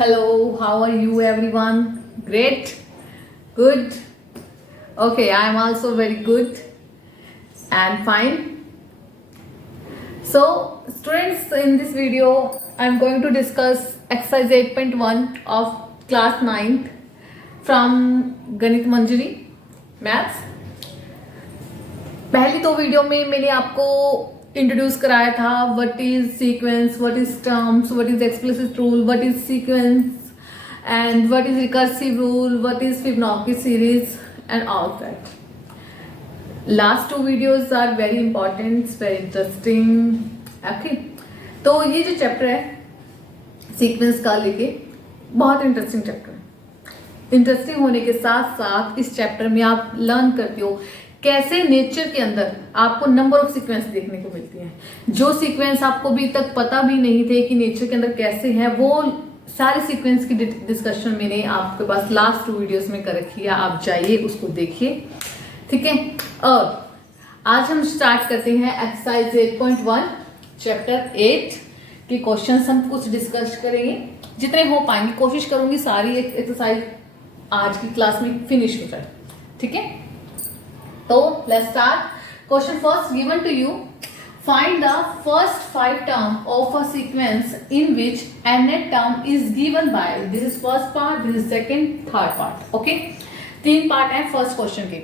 Hello, how are you everyone? Great? Good? Okay, I am also very good and fine. So, students, in this video, I am going to discuss exercise 8.1 of class 9th from Ganit Manjari Maths. पहली दो video में मैंने आपको introduce कराया था what is sequence, what is terms, what is explicit rule, what is sequence and what is recursive rule, what is Fibonacci series and all that. Last two videos are very important, very interesting. Okay, तो ये जो chapter है sequence का लेके बहुत interesting chapter है. Interesting होने के साथ साथ इस चैप्टर में आप लर्न करते हो कैसे नेचर के अंदर आपको नंबर ऑफ सीक्वेंस देखने को मिलती हैं. जो सीक्वेंस आपको अभी तक पता भी नहीं थे कि नेचर के अंदर कैसे है, वो सारे सीक्वेंस की डिस्कशन मैंने आपके पास लास्ट टू वीडियोस में कर रखी है. आप जाइए उसको देखिए, ठीक है. और आज हम स्टार्ट करते हैं एक्सरसाइज 8.1 चैप्टर 8 के क्वेश्चंस. हम कुछ डिस्कस करेंगे, जितने हो पाएंगे. कोशिश करूंगी सारी एक्सरसाइज आज की क्लास में फिनिश हो जाए, ठीक है. So let's start. Question first given to you. Find the first 5 terms of a sequence in which nth term is given by. This is first part, this is second, third part. Okay? 3 part हैं first question के.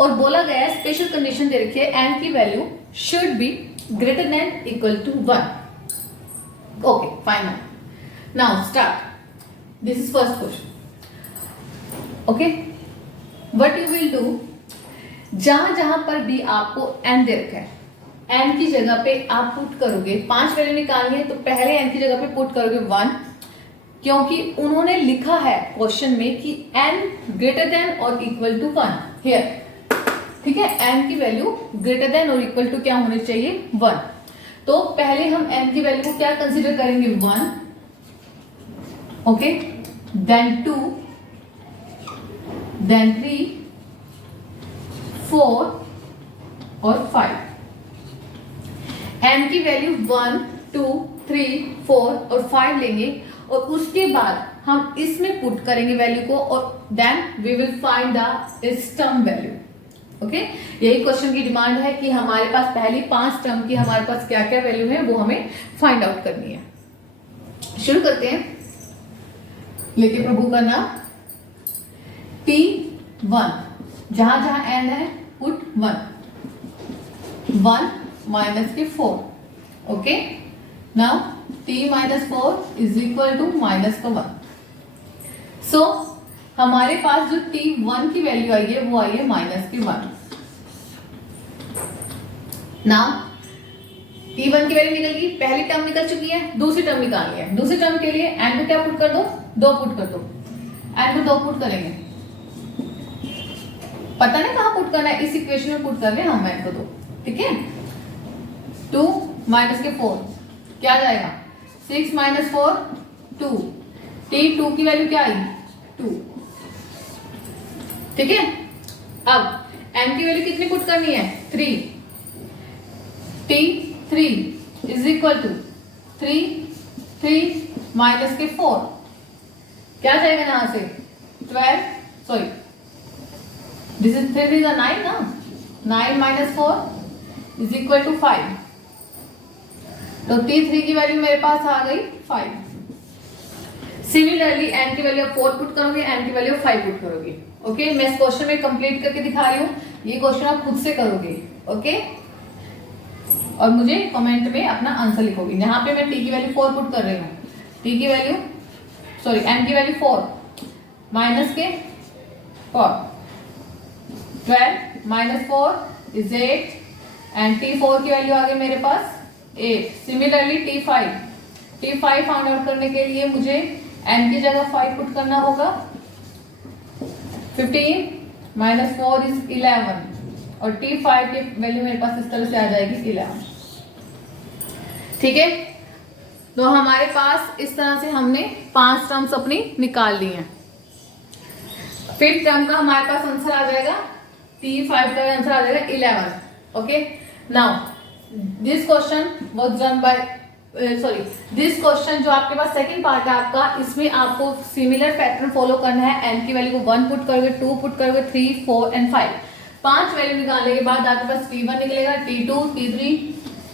और बोला गया है special condition दे रखी है n की value should be greater than equal to 1. Okay, fine. Now start. This is first question. Okay, what you will do, जहां जहां पर भी आपको n दे रखा है, n की जगह पे आप पुट करोगे 5 वैल्यू निकालनी है, तो पहले n की जगह पे पुट करोगे 1, क्योंकि उन्होंने लिखा है क्वेश्चन में कि n ग्रेटर देन और इक्वल टू 1 हियर, ठीक है. n की वैल्यू ग्रेटर देन और इक्वल टू क्या होनी चाहिए, 1. तो पहले हम n की वैल्यू को क्या कंसीडर करेंगे, 1. ओके, देन 2, देन 3, 4 और 5. n की वैल्यू 1, 2, 3, 4 और 5 लेंगे और उसके बाद हम इसमें पुट करेंगे वैल्यू को और then we will find the term value. Okay, यही क्वेश्चन की डिमांड है कि हमारे पास पहली 5 टर्म की हमारे पास क्या क्या वैल्यू है वो हमें फाइंड आउट करनी है. शुरू करते हैं. लेके प्रभु का नाम. T1, जहां जहां n है पुट 1 माइनस के 4. Okay, now t minus 4 is equal to minus का 1. सो हमारे पास जो t1 की वैल्यू आई है वो आई है माइनस की 1. नाउ t1 की वैल्यू निकल गई, पहली टर्म निकल चुकी है, दूसरी टर्म निकालनी है. दूसरी टर्म के लिए n को क्या पुट कर दो, 2 पुट कर दो. n को 2 पुट करेंगे, पता नहीं कहां पुट करना है, इस इक्वेशन में पुट कर रहे हैं हम n को 2, ठीक है. 2 माइनस के 4 क्या आ जाएगा, 6 माइनस 4 2. t2 की वैल्यू क्या आई, 2, ठीक है. अब n की वैल्यू कितनी पुट करनी है, 3. t3 is equal to 3 minus के 4 क्या जाएगा यहां से, 12, सॉरी दिस इज 3 is 9 ना, 9 माइनस 4 इज इक्वल टू 5. तो t3 की वैल्यू मेरे पास आ गई 5. सिमिलरली n की वैल्यू 4 पुट करोगे, n की वैल्यू 5 पुट करोगे. ओके, मैं इस क्वेश्चन में कंप्लीट करके दिखा रही हूँ, ये क्वेश्चन आप खुद से करोगे. ओके, और मुझे कमेंट में अपना आंसर लिखोगे. यहाँ पे मैं t की वैल्यू 4 पुट कर रही हूँ, t की वैल्यू सॉरी n की वैल्यू 4 माइनस के 4, 12 माइनस 4 इज 8 एंड t4 की वैल्यू आ गई मेरे पास 8. सिमिलरली t5 फाइंड आउट करने के लिए मुझे n की जगह 5 पुट करना होगा. 15 माइनस 4 इज 11 और t5 की वैल्यू मेरे पास इस तरह से आ जाएगी 11, ठीक है. तो हमारे पास इस तरह से हमने 5 टर्म्स अपनी निकाल ली हैं. 5th टर्म का हमारे पास आंसर आ जाएगा, t5 का आंसर आ जाएगा 11. Okay, now this question was done by sorry, this question जो आपके पास सेकंड पार्ट है आपका, इसमें आपको सिमिलर पैटर्न फॉलो करना है। एन की वैल्यू को 1 पुट करोगे, 2 पुट करोगे, 3, 4 एंड 5, 5 वैल्यू निकालने के बाद आपके पास T1 निकलेगा, T2, T3,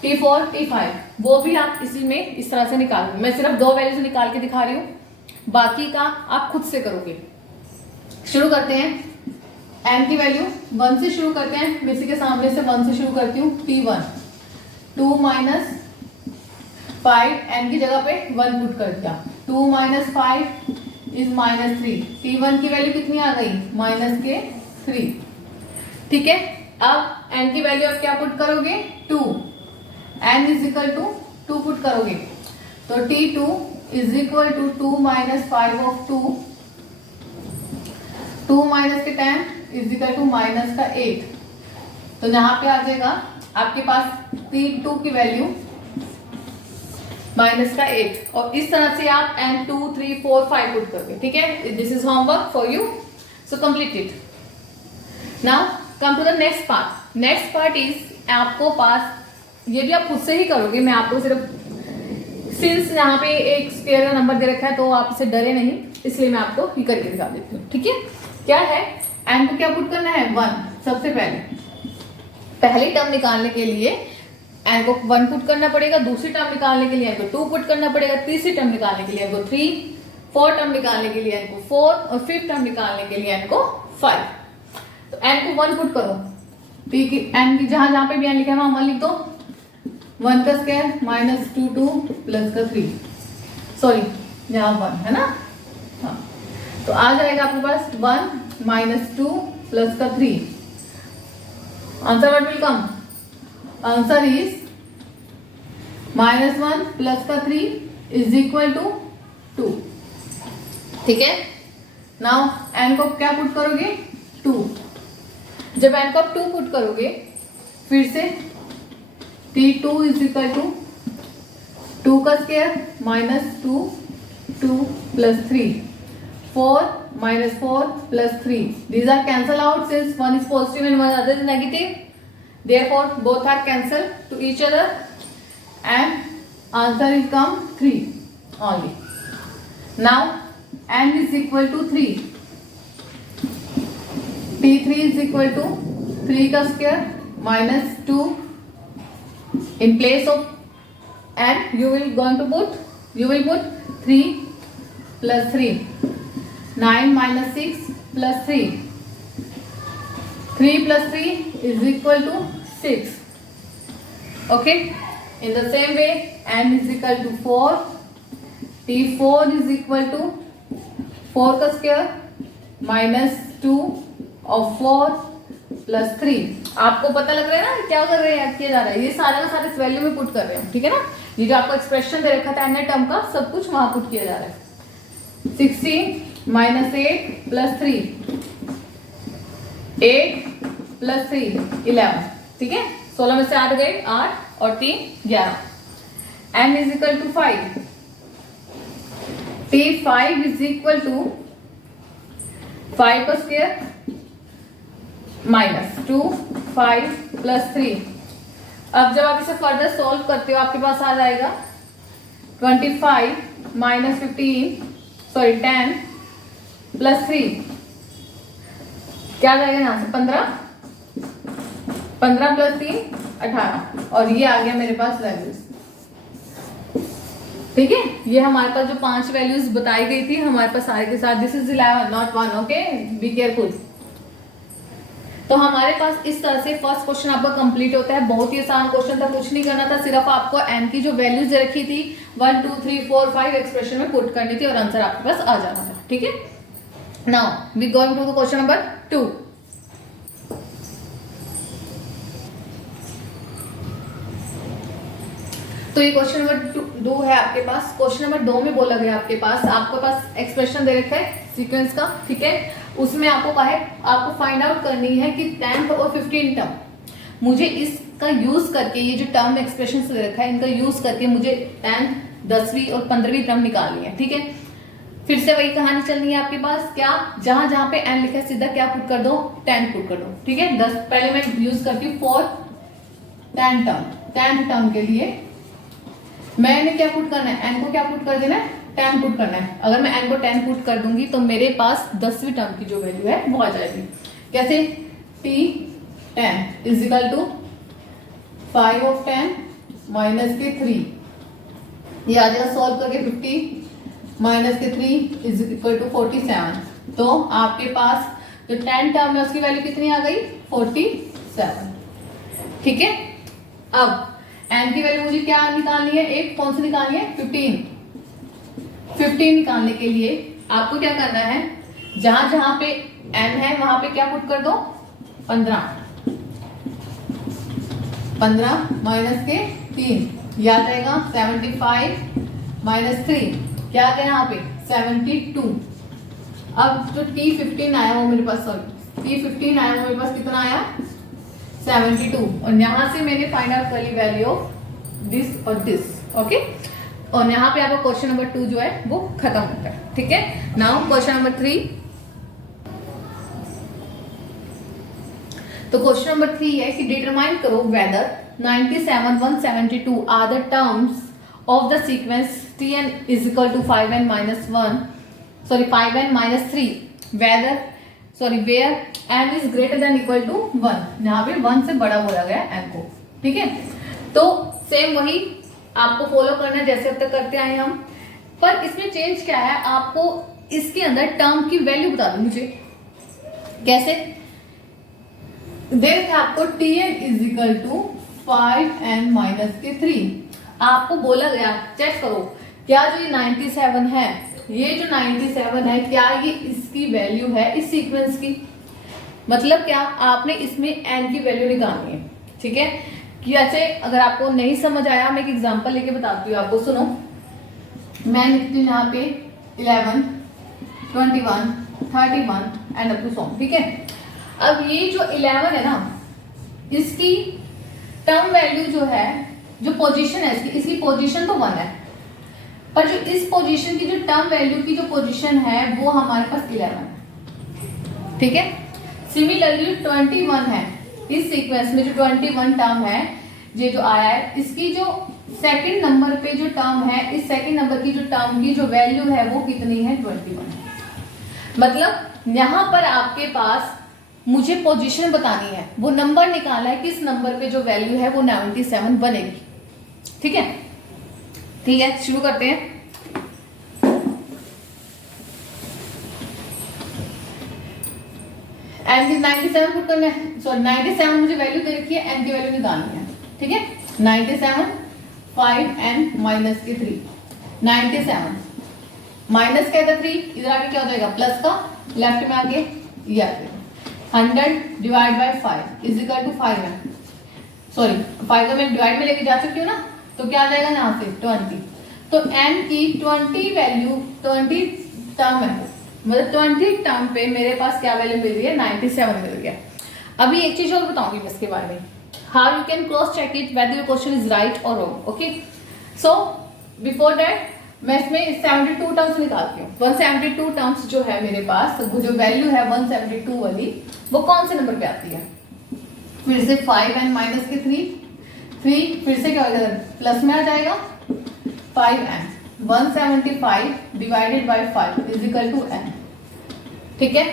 T4, T5, वो भी आप इसी में इस तरह से निकाल। मैं सिर्फ 2 वैल्यू से निकाल के दिखा रही हूँ, बाकी का आप खुद से करोगे। शुरू करते हैं। एन की वैल्यू 1 से शुरू करते हैं, मैं इसी के सामने से 1 से शुरू करती हूँ। T1 2 माइनस 5, एन की जगह पे 1 पुट कर दिया, 2 माइनस 5 इज माइनस 3, T1 की वैल्यू कितनी आ गई, माइनस के 3। ठीक है, अब एन की वैल्यू आप क्या पुट करोगे, 2, n is equal to 2 put करोगे, तो T2 is equal to 2 minus 5 of 2, 2 minus के 10 इज इक्वल टू माइनस का 8, तो यहाँ पे आ जाएगा आपके पास T2 की वैल्यू माइनस का 8, और इस तरह से आप एन 2, 3, 4, 5 पुट करोगे। ठीक है, this is homework for you, so complete it. Now come to the next part. Next part is आपको पास, ये भी आप खुद से ही करोगे, मैं आपको सिर्फ सिंस यहाँ पे एक स्क्वायर का नंबर दे रखा है तो आप इसे डरे नहीं, इसलिए मैं आपको ही करके दिखा देती हूँ। ठीक है, क्या है, एन को क्या पुट करना है, 1। सबसे पहली टर्म निकालने के लिए एन को 1 पुट करना पड़ेगा, दूसरी टर्म निकालने के लिए एन को 2 पुट करना पड़ेगा, तीसरी टर्म निकालने के लिए एन को 3, 4 टर्म निकालने के लिए एन को 4, और 5th टर्म निकालने के लिए एन को 5। तो एन को 1 पुट करो, ठीक है, एन की जहां पे भी एन लिखा है वहां 1 लिख दो, 1 का स्क्वायर माइनस 2 प्लस का 3, सॉरी यहाँ 1 है ना, हाँ, तो आ जाएगा आपके पास 1 माइनस 2 प्लस का 3। Answer what will come, answer is -1 plus का 3 इज इक्वल टू 2। ठीक है, नाउ एन को क्या पुट करोगे, 2। जब एन को आप 2 पुट करोगे, फिर से T2 इज इक्वल टू 2 का square minus 2 plus 3, 4 minus 4 plus 3. These are cancel out since one is positive and one other is negative. Therefore, both are cancelled to each other, and answer will come 3 only. Now, n is equal to 3. T3 is equal to 3 का square minus 2. In place of n, you will put 3 plus 3. 9 minus 6 plus 3. 3 plus 3 is equal to 6. Okay. In the same way, n is equal to 4. T4 is equal to 4 का square minus 2 of 4 plus 3. आपको पता लग रहा है ना क्या कर रहे हैं, याद किया जा रहा है, ये सारा का सारा इस वैल्यू में पुट कर रहे हैं। ठीक है ना, ये जो आपको एक्सप्रेशन दे रखा था एन टर्म का, सब कुछ वहां पुट किया जा रहा है। 16 माइनस 8 प्लस 3, 8 प्लस 3 11। ठीक है, 16 में से 8 गए, 8 और 3 11। n is equal to 5। T5 is equal to 5 का स्क्वायर माइनस 2 5 प्लस 3। अब जब आप इसे फर्दर सॉल्व करते हो आपके पास आ जाएगा 25 माइनस 10 प्लस 3, क्या आ जाएगा यहाँ से 15 प्लस 3 18, और ये आ गया मेरे पास वैल्यूज। ठीक है, ये हमारे पास जो 5 वैल्यूज बताई गई थी हमारे पास सारे के साथ, this is 11 not 1, okay, be careful. तो हमारे पास इस तरह से फर्स्ट क्वेश्चन आपका कंप्लीट होता है। बहुत ही आसान क्वेश्चन था, कुछ नहीं करना था, सिर्फ आपको एन की जो वैल्यूज दे रखी थी 1 2 3 4 5 एक्सप्रेशन में पुट करनी थी और आंसर आपके पास आ जाना था। ठीक है, now we going to the question number 2। तो ये क्वेश्चन नंबर 2 है आपके पास। क्वेश्चन नंबर 2 में बोला गया आपके पास एक्सप्रेशन दे रखा है सीक्वेंस का। ठीक है, उसमें आपको कहा है आपको फाइंड आउट करनी है कि 10th और 15th टर्म, मुझे इसका यूज करके, ये जो टर्म एक्सप्रेशन दे रखा है इनका यूज करके मुझे 10th 10वीं और 15वीं टर्म निकालनी है। ठीक है, फिर से वही कहानी चलनी है आपके पास, क्या जहां जहां पे n लिखा है सीधा क्या पुट कर दो, 10 पुट कर दो। ठीक है, 10 पहले मैं यूज करती हूँ फॉर 10th टर्म के लिए मैंने क्या पुट करना है, एन को क्या पुट कर देना है, 10 पुट करना है। अगर मैं एन को 10 पुट कर दूंगी तो मेरे पास 10वीं टर्म की जो वैल्यू है वो आ जाएगी। कैसे, T10 is equal to 5 of 10 minus के 3, ये आ जाएगा सॉल्व करके 50 माइनस के 3 इज इक्वल टू 47। तो आपके पास जो 10 टर्म है उसकी वैल्यू कितनी आ गई, 47। ठीक है, अब n की वैल्यू मुझे क्या निकालनी है, एक कौन सी निकालनी है, 15 निकालने के लिए आपको क्या करना है, जहां जहां पे n है वहां पे क्या पुट कर दो, 15 माइनस के 3, ये आ जाएगा 75 माइनस 3, क्या आ गया यहाँ पे 72। अब जो T15 आया वो मेरे पास, सॉरी T15 आया वो मेरे पास कितना आया, 72, और यहाँ से मैंने फाइंड आउट कर ली वैल्यू ऑफ दिस और दिस। ओके, और यहाँ पे आपका क्वेश्चन नंबर 2 जो है वो खत्म होता है। ठीक है, नाउ क्वेश्चन नंबर 3। तो क्वेश्चन नंबर 3 है कि डिटरमाइन करो whether 97 172 are the terms of the sequence Tn is equal to 5n minus 1, sorry 5n minus 3, whether sorry where n is greater than equal to 1। यहाँ पे 1 से बड़ा बोला गया n को। ठीक है, तो सेम वही आपको फॉलो करना है जैसे अब तक करते आए हम, पर इसमें चेंज क्या है, आपको इसके अंदर टर्म की वैल्यू बता दो मुझे। कैसे, देख आपको Tn is equal to 5n minus के 3, आपको बोला गया चेक करो क्या जो ये 97 है, ये जो 97 है क्या ये इसकी वैल्यू है इस सीक्वेंस की, मतलब क्या आपने इसमें n की वैल्यू निकालनी है। ठीक है, कि ऐसे अगर आपको नहीं समझ आया मैं एक एग्जांपल लेके बताती हूँ आपको, सुनो। मैं लिखती हूँ यहाँ पे 11 21 31 एंड अप टू सॉन्ग। ठीक है, अब ये जो 11 है ना, इसकी टर्म वैल्यू जो है, जो पोजीशन है इसकी पोजीशन तो 1 है, पर जो इस पोजीशन की जो टर्म वैल्यू की जो पोजीशन है वो हमारे पास 11 है। ठीक है, सिमिलरली 21 है, इस सीक्वेंस में जो 21 टर्म है, ये जो आया है, इसकी जो सेकंड नंबर पे जो टर्म है, इस सेकंड नंबर की जो टर्म की जो वैल्यू है वो कितनी है, 21। मतलब यहाँ पर आपके पास मुझे पोजीशन बतानी है, वो नंबर निकाला है, किस नंबर पे जो वैल्यू है वो 97 बनेगी। ठीक है, ठीक है, शुरू करते हैं। एन की 97 पुट करना है, सॉरी 97 मुझे वैल्यू दे रखी है, एन की वैल्यू निकालनी है। ठीक है, 97 5n माइनस के 3, 97 माइनस क्या था 3, इधर आके क्या हो जाएगा प्लस का, लेफ्ट में आके ये आ जाएगा 100 divide by 5 is equal to 5n, sorry 5 को मैं डिवाइड में लेके जा सकती हूँ ना, तो क्या आ जाएगा यहाँ से 20। तो n की 20 वैल्यू 20 टर्म है, मतलब 20 टर्म पे मेरे पास क्या वैल्यू मिल रही है, 97 मिल गया। अभी एक चीज और बताऊंगी मैं इसके बारे में, how you can cross check it whether your question is right और wrong. Okay, so before that मैं इसमें 72 टर्म्स निकालती हूँ। 172 टर्म्स जो है मेरे पास, वो जो वैल्यू है 172 वाली, वो कौन से नंबर पे आती है, फिर से 5n माइनस के 3 फिर से क्या होगा प्लस में आ जाएगा 5n, 175 divided by 5 is equal to n। ठीक है,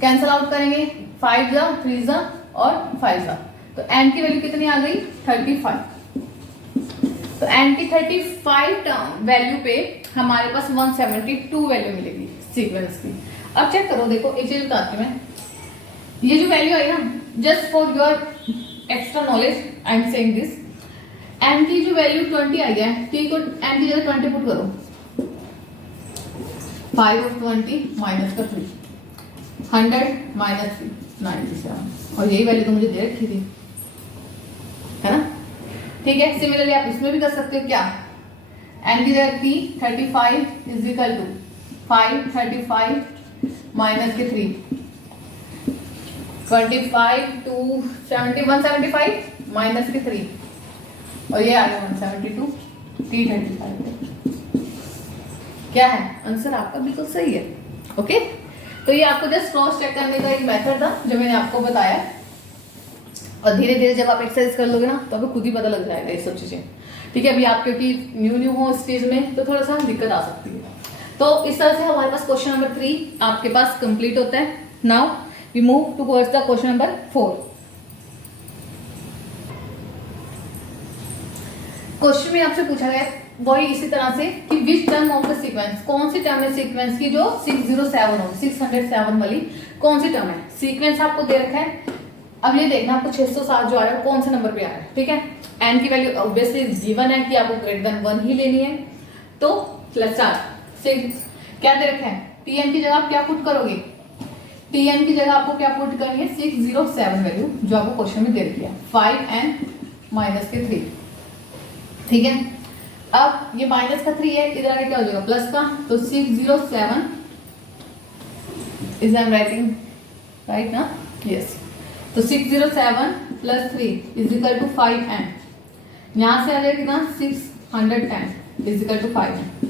कैंसल आउट करेंगे, 5 जा 3 जा और 5 जा, तो n की वैल्यू कितनी आ गई 35। तो n की 35 टर्म वैल्यू पे हमारे पास 172 वैल्यू मिलेगी सीक्वेंस की। अब चेक करो, देखो एक चीज बताती हूँ मैं, ये जो वैल्यू आई ना, just for your extra knowledge I am saying this, n की जो वैल्यू 20 आई है, t को n की जगह 20 पुट करो, 5 ऑफ 20 माइनस का 3, 100 माइनस 3 97, और यही वैल्यू तो मुझे दे रखी थी, है ना। ठीक है, सिमिलरली आप इसमें भी कर सकते हो, क्या n की जगह t 35 is equal to 5 35 minus के 3, 25 टू 70 175 माइनस के 3, और ये आ गया 172 t 35। क्या है आंसर आपका, बिल्कुल सही है। ओके, तो ये आपको जस्ट क्रॉस चेक करने का एक मेथड था जो मैंने आपको बताया, और धीरे धीरे जब आप एक्सरसाइज कर लोगे ना तो आपको खुद ही पता लग जाएगा ये सब चीजें। ठीक है, अभी आप क्योंकि न्यू हो स्टेज में तो थोड़ा सा दिक्कत आ सकती है। तो इस तरह से हमारे पास क्वेश्चन नंबर 3 आपके पास कंप्लीट होता है। Now we move towards the question number 4। Question में आपसे पूछा गया वही इसी तरह से कि which term of the sequence, कौन सी टर्म है सीक्वेंस की जो 607 हो, 607 वाली कौन सी टर्म है। सीक्वेंस आपको दे रखा है, अब ये देखना आपको 607 जो आ रहा है कौन से नंबर पे आ रहा है। ठीक है, एन की वैल्यू ऑब्वियसली गिवन है कि आपको ग्रेटर देन 1 ही लेनी है। तो लेट्स स्टार्ट। क्या दे रखा है, टीएन की जगह आप क्या पुट करोगे, टीएन की जगह आपको क्या पुट करनी है 607 वैल्यू जो आपको क्वेश्चन में दे रखी है, 5n माइनस के 3। ठीक है, अब ये माइनस का 3 है, इधर आगे क्या हो जाएगा प्लस का, तो 607 is I am writing right ना, यस। तो 607 plus 3 is equal to 5n, यहां से आ जाएगा कितना 610 is equal to 5n।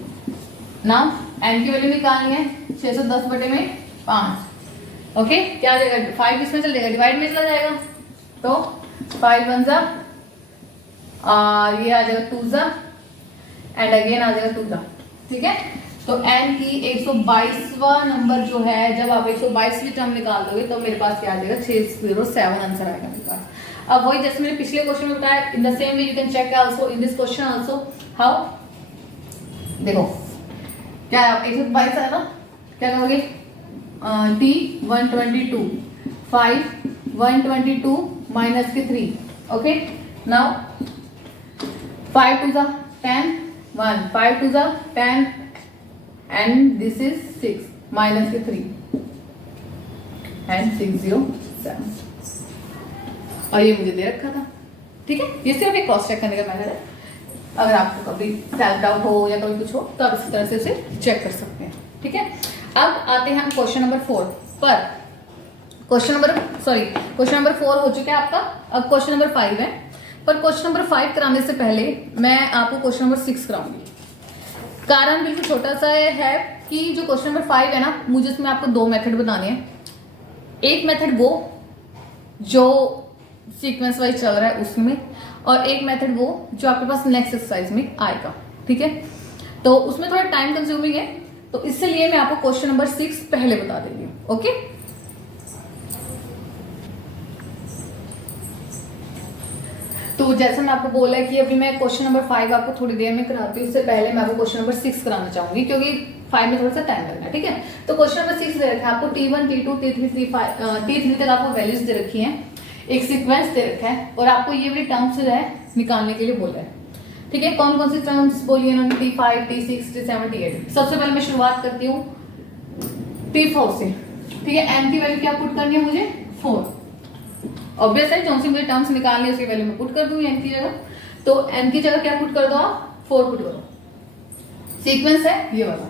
Now n की वैल्यू निकालनी है 610 बटे में 5। ओके, क्या आ जाएगा 5 इसमें चल जाएगा, डिवाइड में चला जाएगा, तो 5 1 जा और ये आ जाएगा 2 जा एंड अगेन आ जाएगा 2 जा। ठीक है, तो n की 122वां नंबर जो है, जब आप 122वीं टर्म निकाल दोगे तो मेरे पास क्या आ जाएगा 607 आंसर आएगा मेरे पास। अब वही जैसे मैंने पिछले क्वेश्चन में बताया, in the same way you can check also in this question also. How, देखो क्या 122 है ना, क्या करोगे t 122 5 122 माइनस के 3। ओके, नाउ 5 2 जा 10 1 5 2 जा 10 and this is 6 minus के 3 and 607 और ये मुझे दे रखा था। ठीक है, ये सिर्फ एक क्रॉस चेक करने का मेथड है, अगर आपको कभी सेल्फ डाउट हो या कभी कुछ हो तो आप इस तरह से इसे चेक कर सकते हैं। ठीक है, अब आते हैं हम क्वेश्चन नंबर 4 पर। क्वेश्चन नंबर 4 हो चुका है आपका, अब क्वेश्चन नंबर 5 है। पर क्वेश्चन नंबर 5 कराने से पहले मैं आपको क्वेश्चन नंबर 6 कराऊंगी। कारण बिल्कुल छोटा सा है कि जो क्वेश्चन नंबर 5 है ना, मुझे इसमें आपको 2 मेथड बताने हैं। एक मेथड वो जो सीक्वेंस वाइज चल रहा है उसमें, और एक मेथड वो जो आपके पास नेक्स्ट एक्सरसाइज में आएगा। ठीक है, तो उसमें थोड़ा टाइम कंज्यूमिंग है, तो इसलिए मैं आपको क्वेश्चन नंबर 6 पहले बता देती हूँ। ओके, तो जैसा मैं आपको बोला है कि अभी मैं क्वेश्चन नंबर 5 आपको थोड़ी देर में कराती हूँ, उससे पहले मैं आपको क्वेश्चन नंबर 6 कराना चाहूंगी क्योंकि 5 में थोड़ा सा टाइम लगना है। ठीक है, तो क्वेश्चन नंबर 6 दे रखा है आपको T1 T2 T3 तक आपको वैल्यूज दे रखी हैं, एक सीक्वेंस दे रखा है और आपको ये वाली टर्म्स जो है निकालने के लिए बोला है। ठीक है, कौन कौन सी टर्म्स बोलिए इन्होंने, T5 T6 T7 T8। सबसे पहले मैं शुरुआत करती हूँ T4 से। ठीक है, n की वैल्यू क्या पुट करनी है मुझे 4। ऑब्वियस है, कौन सी मुझे टर्म्स निकालनी है उसकी वैल्यू मैं पुट कर दूंगी n की जगह, तो n की जगह क्या पुट कर दो आप 4 पुट करो। सीक्वेंस है ये वाला,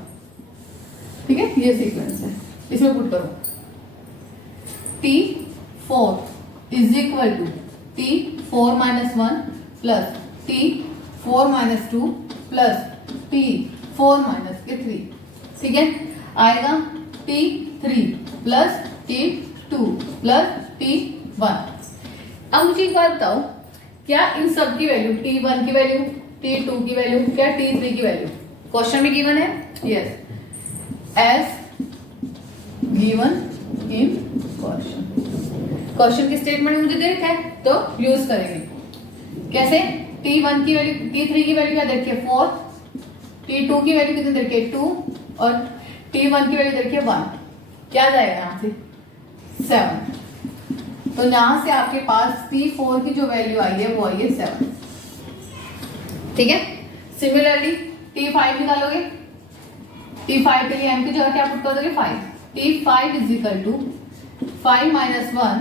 ठीक है, ये सीक्वेंस है, इसमें पुट करो T4 is equal to T4 minus 1 plus T4 minus 2 plus T4 minus के 3। ठीक है, आएगा T3 plus T2 plus T1। अब मुझे एक बात बताओ, क्या इन सब की वैल्यू T1 की वैल्यू, T2 की वैल्यू, क्या T3 की वैल्यू क्वेश्चन में गिवन है? Yes, as given in question की स्टेटमेंट मुझे दे रखा है तो यूज करेंगे। कैसे? T1 की वैल्यू, T3 की वैल्यू क्या दे रखी है 4, T2 की वैल्यू कितनी दे रखी है 2 और T1 की वैल्यू दे रखी है 1। क्या जाएगा यहाँ से 7, तो यहां से आपके पास T4 की जो वैल्यू आई है वो आई है 7। ठीक है, सिमिलरली T5 निकालोगे, T5 के लिए m की जगह क्या पुट कर दोगे 5। T5 is equal to 5 minus 1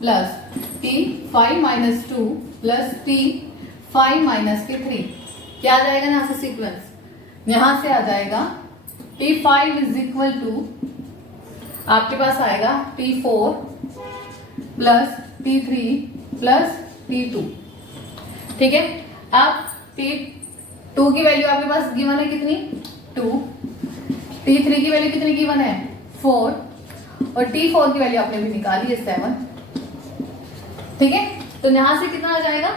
plus T5 minus 2 plus T5 minus के 3। क्या आ जाएगा यहाँ से सीक्वेंस? यहां से आ जाएगा T5 इज इक्वल टू आपके पास आएगा T4 plus T3 plus T2। ठीक है, अब T2 की वैल्यू आपके पास गिवन है कितनी 2, T3 की वैल्यू कितनी गिवन है 4 और T4 की वैल्यू आपने भी निकाली है 7। ठीक है, तो यहां से कितना आ जाएगा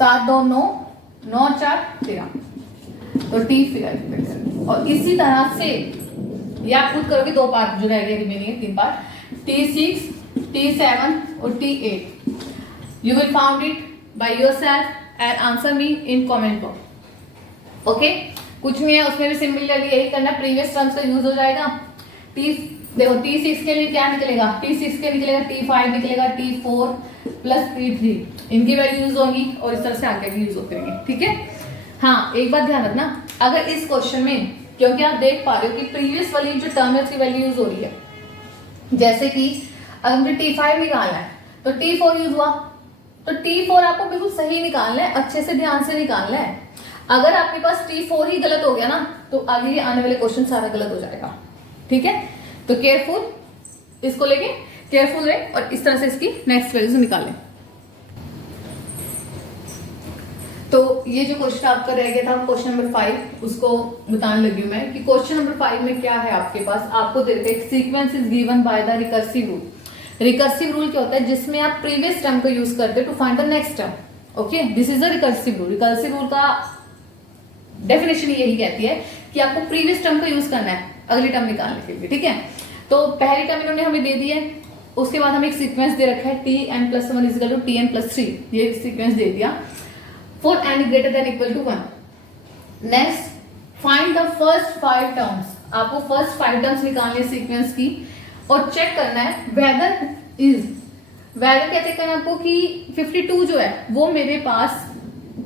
7 2 9 9 4 13, तो T5। और इसी तरह से ये आप खुद करोगे, 2 पार्ट जो रह गए रिमेनिंग 3 पार्ट, T6, T7 और T8। You will found it by yourself and answer me in comment box. Okay, कुछ नहीं है उसमें भी सिमिलरली यही करना, प्रीवियस टर्म्स का यूज हो जाएगा। देखो T6 के लिए क्या निकलेगा, T6 के निकलेगा T5 निकलेगा, T4 प्लस T3, इनकी वैल्यू यूज होगी और इस तरह से आगे भी यूज करेंगे। ठीक है, हाँ एक बात ध्यान रखना, अगर इस क्वेश्चन में, क्योंकि आप देख पा रहे हो कि प्रीवियस वाली जो टर्म है उसकी वैल्यू यूज हो रही है, जैसे कि अगर मुझे T5 निकालना है तो T4 यूज हुआ, तो T4 आपको बिल्कुल सही निकालना है, अच्छे से ध्यान से निकालना है। अगर आपके पास T4 ही गलत हो गया ना तो आगे ये आने वाले क्वेश्चन सारा गलत हो जाएगा। ठीक है, तो केयरफुल, इसको लेके केयरफुल रहे और इस तरह से इसकी नेक्स्ट वैल्यूज निकालें। तो ये जो क्वेश्चन आपका रह गया था क्वेश्चन नंबर 5, उसको बताने लगी हूं मैं कि क्वेश्चन नंबर 5 में क्या है आपके पास। आपको दे देते sequence is given by the recursive rule. Recursive rule क्या होता है, जिसमें आप प्रीवियस टर्म को यूज करते हो to find the next term. Okay, this is the recursive rule. Recursive rule का डेफिनेशन यही कहती है कि आपको प्रीवियस टर्म का यूज करना है अगली टर्म निकालने के लिए। ठीक है, तो पहली टर्म इन्होंने हमें दे दी है, उसके बाद हमें एक सीक्वेंस दे रखा है Tn+1 इक्वल टू Tn+3, ये सीक्वेंस दे दिया for n greater than equal to 1। Next find the first 5 terms, आपको फर्स्ट 5 टर्म्स निकालने सीक्वेंस की और चेक करना है वेदर क्या चेक करना है आपको कि 52 जो है वो मेरे पास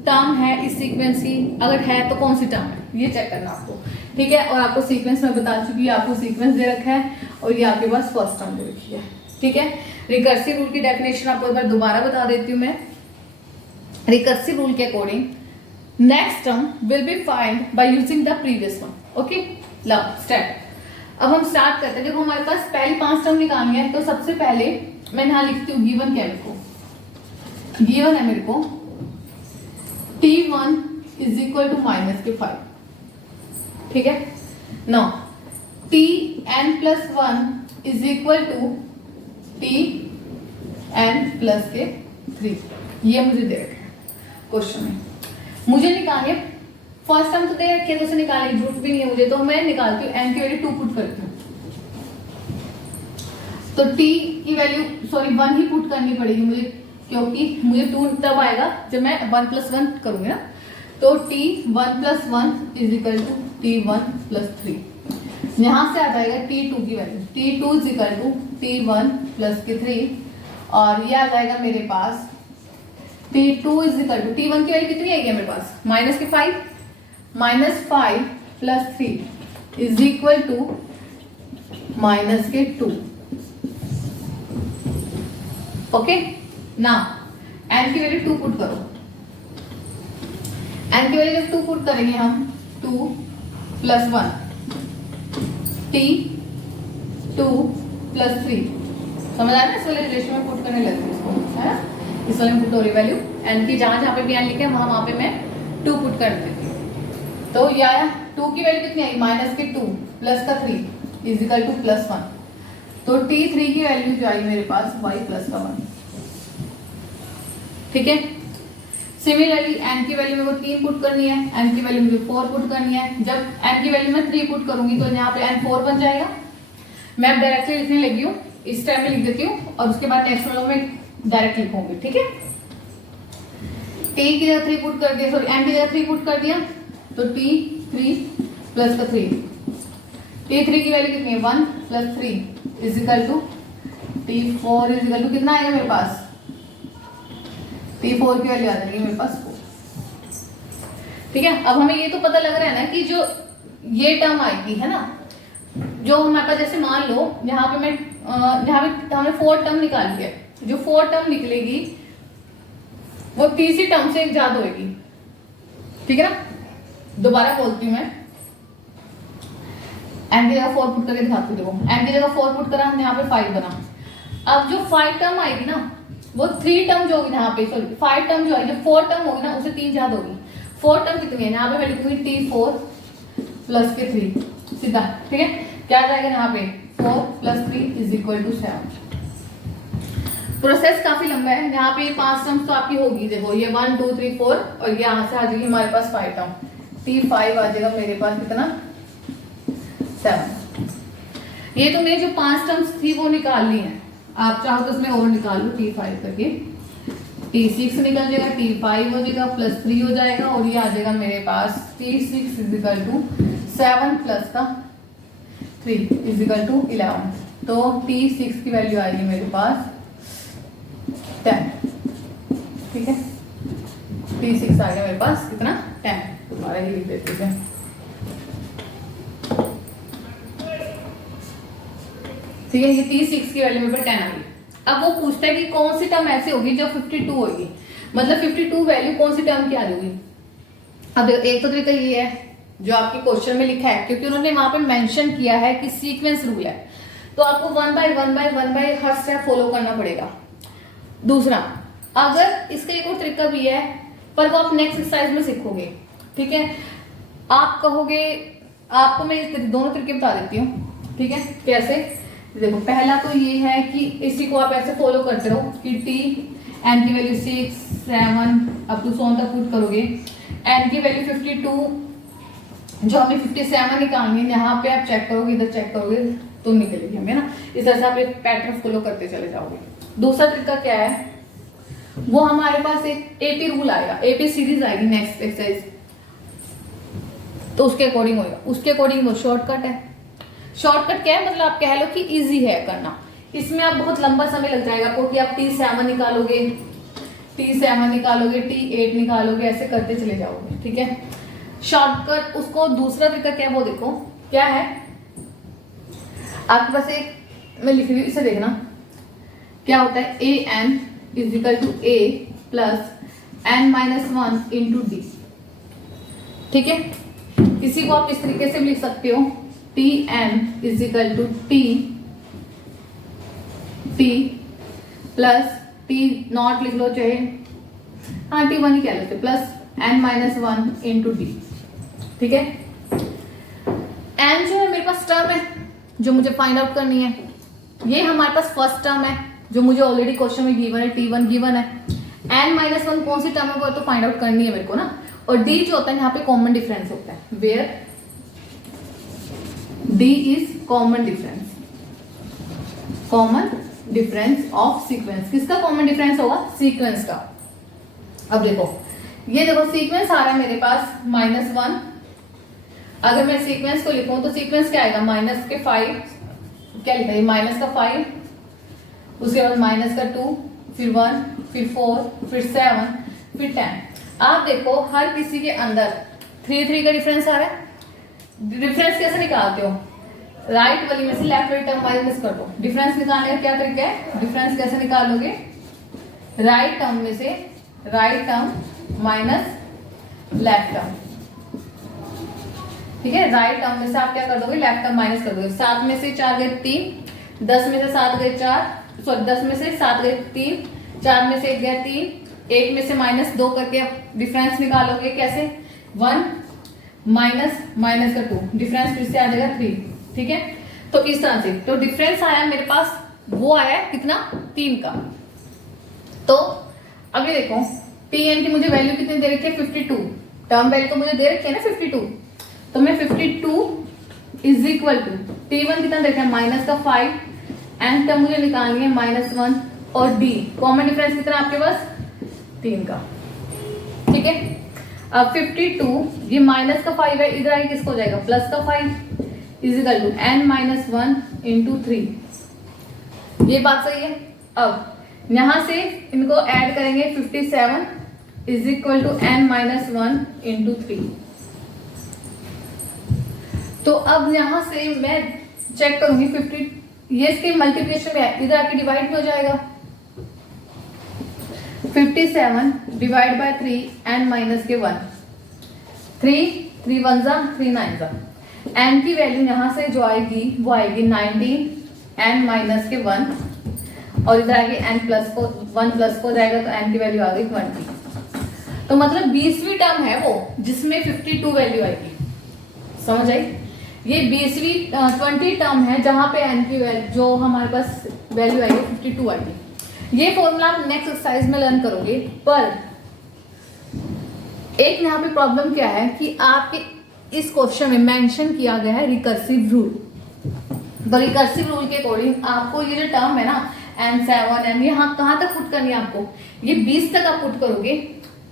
टर्म है इस सीक्वेंस की, अगर है तो कौन सी टर्म है, ये चेक करना आपको। ठीक है, और आपको सीक्वेंस में बता चुकी है, आपको सीक्वेंस दे रखा है और ये आपके पास फर्स्ट टर्म दे रखी है। ठीक है, रिकर्सिव रूल की डेफिनेशन आपको एक बार दोबारा बता देती हूँ मैं। रिकर्सिव रूल के according next term will be find by using the previous one. Okay, low start. अब हम स्टार्ट करते हैं। देखो हमारे पास पहली 5 टर्म निकालनी है, तो सबसे पहले मैं यहाँ लिखती हूँ गिवन क्या है, मेरे को गिवन है मेरे को T1 इज इक्वल टू -5। ठीक है, no Tn+1 is equal to Tn+3, ये मुझे दे रखा है क्वेश्चन में। मुझे निकालिए फर्स्ट टर्म तो दे रखी है, तो उसे निकालने झूठ भी नहीं है मुझे, तो मैं निकालती हूँ n की वैल्यू 2 पुट करती हूँ, तो t की वैल्यू 1 ही पुट करनी पड़ेगी मुझे, क्योंकि मुझे 2 तब आएगा जब मैं 1+1 करूंगी ना। तो T1+1 is equal to T1+3, यहां से आ जाएगा T2 की value, T2 is equal to T1+3, और ये आ जाएगा मेरे पास T2 is equal to T1 की वैल्यू कितनी आएगी मेरे पास -5, -5 + 3 इज इक्वल टू -2। ओके, ना n की वैल्यू 2 पुट करो, n की वैल्यू जब 2 पुट करेंगे हम 2 + 1 T2 + 3, समझ आया ना, इस वाले रिलेशन में पुट करने लगे इसको, है ना, इस वाले में पुट हो रही वैल्यू n की, जहां पे भी n लिखे वहां पे मैं 2 पुट कर देती हूँ। तो ये आया 2 की वैल्यू कितनी आई -2 + 3 इज इक्वल टू +1, तो T3 की वैल्यू जो आई मेरे पास y + 1। ठीक है, सिमिलरली n की वैल्यू मेरे को 3 पुट करनी है, n की वैल्यू मुझे 4 पुट करनी है। जब n की वैल्यू मैं 3 पुट करूंगी तो यहाँ पे n 4 बन जाएगा। मैं डायरेक्टली लिखने लगी हूँ, इस टाइम में लिख देती हूँ और उसके बाद नेक्स्ट वालों में डायरेक्ट लिखूंगी। ठीक है, t की जगह 3 पुट कर दिया, सॉरी n की जगह 3 पुट कर दिया, तो T3 + 3, T3 की वैल्यू कितनी है 1 + 3 is equal to T4 is equal to कितना आएगा मेरे पास, T4 की वैल्यू आ जाएगी मेरे पास 4। ठीक है, अब हमें ये तो पता लग रहा है ना कि जो ये टर्म आएगी, है ना, जो हमारे पास, जैसे मान लो यहाँ पे मैं यहाँ पे हमने 4 टर्म निकाली है, जो 4 टर्म निकलेगी वो तीसरी टर्म से एक ज्यादा होगी। ठीक है ना, दोबारा बोलती हूँ मैं, n की जगह 4 पुट करके दिखाती हूँ। देखो n की जगह 4 पुट करा, यहाँ पे 5 बना। अब जो 5 टर्म आएगी ना, वो 3 टर्म जो होगी यहाँ पे, सॉरी 5 टर्म जो है, जो 4 टर्म होगी ना, उसे 3 ज्यादा होगी। 4 टर्म कितनी है, यहाँ पे मैं लिखूंगी T4 + 3 सीधा। ठीक है, क्या आ जाएगा यहाँ पे 4 + 3 इज इक्वल टू 7। प्रोसेस काफी लंबा है। यहाँ पे 5 टर्म्स तो आपकी होगी, देखो ये 1 2 3 4 और यहाँ से आ जाएगी हमारे पास 5 टर्म, T5 आ जाएगा मेरे पास कितना 7। ये तो मेरी जो 5 टर्म्स थी वो निकाल ली है, आप चाहो तो इसमें और निकाल लो T5 करके, T6 निकल जाएगा, T5 हो जाएगा, +3 हो जाएगा और ये आ जाएगा मेरे पास T6 = 7 प्लस का 3 = 11। तो T6 की वैल्यू आएगी मेरे पास 10, ठीक है। T6 आ गया मेरे पास कितना 10, दोबारा ही लिख देते हैं। ठीक है, ये T6 की वैल्यू मेरे पास 10 आ गई। अब वो पूछता है कि कौन सी टर्म ऐसी होगी जो 52 होगी, मतलब 52 वैल्यू कौन सी टर्म की आ जाएगी। अब एक तो तरीका ये है जो आपके क्वेश्चन में लिखा है, क्योंकि उन्होंने वहां पर मेंशन किया है कि सीक्वेंस रूल है, तो आपको 1 बाय 1 बाय 1 बाय हर स्टेप फॉलो करना पड़ेगा। दूसरा, अगर इसका एक और तरीका भी है, पर वो आप नेक्स्ट एक्सरसाइज में सीखोगे, ठीक है। आप कहोगे, आपको मैं दोनों तरीके बता देती हूँ, ठीक है। कैसे, देखो पहला तो ये है कि इसी को आप ऐसे फॉलो करते रहो कि टी एन की वैल्यू 6 7 अप टू 100 तक पुट करोगे, एन की वैल्यू 52 जो हमें 57 निकालनी है, यहाँ पे आप चेक करोगे, इधर चेक करोगे तो निकलेगी हमें ना। इस तरह से आप एक पैटर्न फॉलो करते चले जाओगे। दूसरा तरीका क्या है, वो हमारे पास एक एपी रूल आएगा, एपी सीरीज आएगी नेक्स्ट एक्सरसाइज, तो उसके अकॉर्डिंग होगा, उसके अकॉर्डिंग वो शॉर्टकट है। शॉर्टकट क्या है, मतलब आप कह लो कि इजी है करना, इसमें आप बहुत लंबा समय लग जाएगा आपको कि आप T7 निकालोगे, T7 निकालोगे, T8 निकालोगे, ऐसे करते चले जाओगे, ठीक है। शॉर्टकट उसको दूसरा तरीका क्या है वो देखो क्या है, आपके पास एक मैं लिख रही हूँ, इसे देखना क्या होता है, AN = A + n-1 × D, ठीक है। इसी को आप इस तरीके से भी लिख सकते हो, Tn = T नॉट लिख लो, चाहे हाँ T1 ही कह लेते, +n-1 × D, ठीक है। n जो है मेरे पास टर्म है जो मुझे फाइंड आउट करनी है, ये हमारे पास फर्स्ट टर्म है जो मुझे ऑलरेडी क्वेश्चन में गिवन है, T1 गिवन है। n-1 कौन सी टर्म है वो तो फाइंड आउट करनी है मेरे को ना, और D जो होता है यहाँ पे कॉमन डिफरेंस होता है, where D is common difference of sequence. किसका कॉमन डिफरेंस होगा, सीक्वेंस का। अब देखो ये देखो सीक्वेंस आ रहा है मेरे पास -1, अगर मैं सीक्वेंस को लिखूं तो सीक्वेंस क्या आएगा, -5, क्या लिखा है, -5, उसके बाद -2, फिर 1, फिर 4, फिर 7, फिर 10। आप देखो हर किसी के अंदर 3 का डिफरेंस आ रहा है। डिफरेंस कैसे निकालते हो, राइट वाली में से लेफ्ट वाली टर्म माइनस कर दो। डिफरेंस निकालने का क्या तरीका है, डिफरेंस कैसे निकालोगे, राइट टर्म में से right term minus left term, ठीक है। राइट टर्म में से आप क्या कर दोगे, लेफ्ट टर्म माइनस कर दोगे। 7 में से 4 गए 3, 10 में से 7 गए 4, सॉरी 10 में से 7 गए 3, 4 में से 1 गया 3, 1 में से -2 करके आप डिफरेंस निकालोगे कैसे, 1 माइनस का 2, डिफरेंस फिर से आ जाएगा 3, ठीक है। तो इस तरह से तो डिफरेंस आया मेरे पास, वो आया कितना 3 का। तो अभी देखो Tn की मुझे वैल्यू कितनी दे रखी है, 52, टर्म वैल्यू तो मुझे दे रखी है ना 52, तो मैं 52 = T1 कितना दे रखा है -5, एन टर्म मुझे निकालनी है -1, और D कॉमन डिफरेंस कितना आपके पास 3 का, ठीक है। अब 52 ये -5 है, इधर आगे किसको हो जाएगा, +5 = n-1 × 3। ये बात सही है। अब यहां से इनको ऐड करेंगे, 57 = n-1 × 3। तो अब यहां से मैं चेक करूंगी 50, ये इसके मल्टीप्लिकेशन में है, इधर आके डिवाइड में हो जाएगा, 57 / 3 n-1, 3 1 3 9, n की वैल्यू यहाँ से जो आएगी वो आएगी 19 n-1, और इधर आगे n + 1 + को जाएगा तो n की वैल्यू आ गई 20। तो मतलब 20वीं टर्म है वो जिसमें 52 वैल्यू आएगी, समझ आई। ये 20वीं 20 टर्म है जहां पे n की वैल्यू जो हमारे पास वैल्यू आएगी 52 आएगी। ये फॉर्मूला आप नेक्स्ट एक्सरसाइज में लर्न करोगे, पर एक यहाँ पे प्रॉब्लम क्या है कि आपके इस क्वेश्चन में मेंशन किया गया है रिकर्सिव रूल। तो रिकर्सिव रूल के अकॉर्डिंग आपको ये जो टर्म है ना n7 n, यहाँ कहाँ तक पुट करनी है आपको, ये 20 तक आप पुट करोगे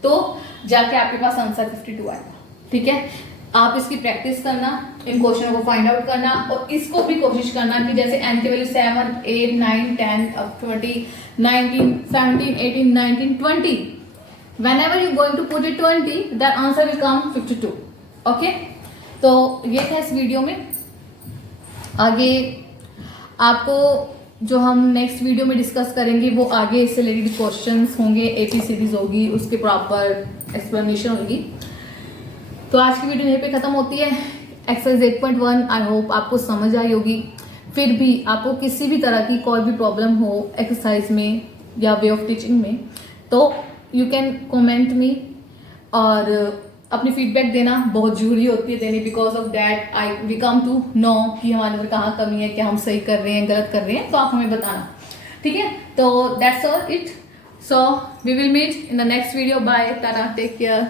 तो जाके आपके पास आंसर 52 आएगा। ठीक है, आप इसकी प्रैक्टिस करना, इन क्वेश्चनों को फाइंड आउट करना और इसको भी कोशिश करना कि जैसे n की वैल्यू 7, 8, 9, 10, अब 20, 19, 17, 18, 19, 20, whenever you going to put it 20, that answer will come 52. Okay, तो ये था इस वीडियो में। आगे आपको जो हम नेक्स्ट वीडियो में डिस्कस करेंगे वो आगे इससे रिलेटेड क्वेश्चंस होंगे, एपी सीरीज होगी, उसके प्रॉपर एक्सप्लेनेशन होगी। तो आज की वीडियो यहीं पे ख़त्म होती है। एक्सरसाइज 8.1 आई होप आपको समझ आई होगी। फिर भी आपको किसी भी तरह की कोई भी प्रॉब्लम हो एक्सरसाइज में या वे ऑफ टीचिंग में, तो यू कैन कमेंट मी और अपनी फीडबैक देना बहुत जरूरी होती है देनी, because of that I we come to know कि हमारे अंदर कहाँ कमी है, क्या हम सही कर रहे हैं, गलत कर रहे हैं, तो आप हमें बताना। ठीक है, तो that's all it. So we will meet in the next video. Bye, tata, take care.